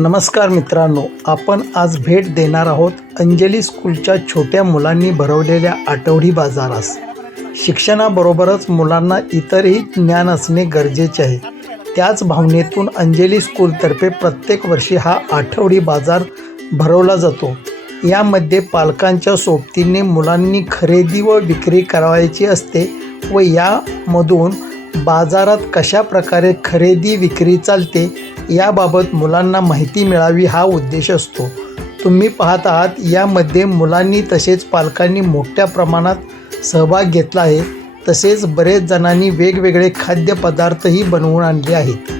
नमस्कार मित्रांनो आपण आज भेट देणार आहोत अंजली स्कूलच्या छोट्या मुलांनी भरवलेल्या आठवडी बाजारास. शिक्षणाबरोबरच मुलांना इतरही ज्ञान असणे गरजेचे आहे. त्याच भावनेतून अंजली स्कूलतर्फे प्रत्येक वर्षी हा आठवडी बाजार भरवला जातो. यामध्ये पालकांच्या सोबतीने मुलांनी खरेदी व विक्री करावायची असते व यामधून बाजारात कशा प्रकारे खरेदी विक्री चालते याबाबत मुलांना माहिती मिळावी हा उद्देश असतो. तुम्ही पाहत आहात यामध्ये मुलांनी तसेच पालकांनी मोठ्या प्रमाणात सहभाग घेतला आहे. तसेच बरेच जणांनी वेगवेगळे खाद्यपदार्थही बनवून आणले आहेत.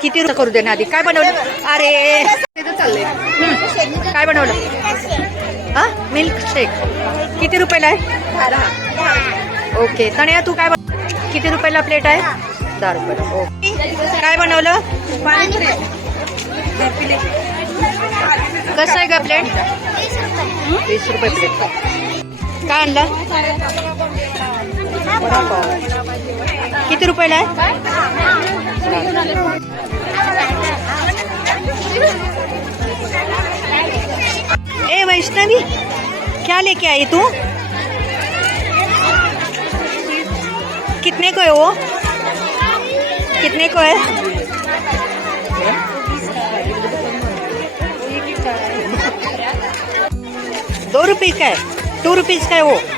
किती रुपये करू दे ना आधी? काय बनवलं? अरे चाललंय काय बनवलं? हा मिल्क शेक किती रुपयाला आहे? ओके तण्या तू काय किती रुपयाला प्लेट आहे? दहा रुपयाला ओके. काय बनवलं? कसं आहे का प्लेट वीस रुपये प्लेट काय आणलं? किती रुपयाला आहे? ए, वैष्णवी, क्या लेके आई तू? कितने को है वो? कितने को है? दो रुपीज़ का है। टू रुपीज़ का है वो।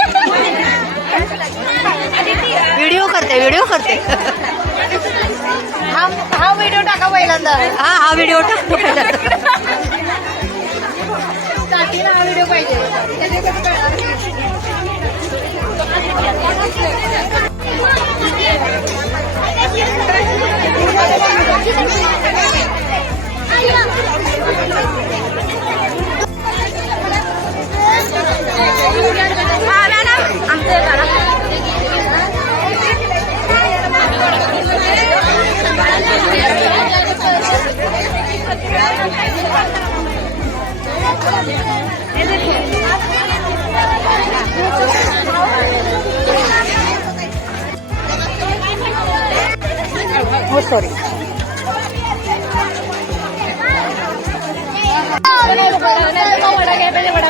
करते व्हिडिओ करते. हा हा व्हिडिओ टाका पहिल्यांदा. हा हा व्हिडिओ टाक स्टार्टिंगला हा व्हिडिओ पाहिजे. সরি बड़ा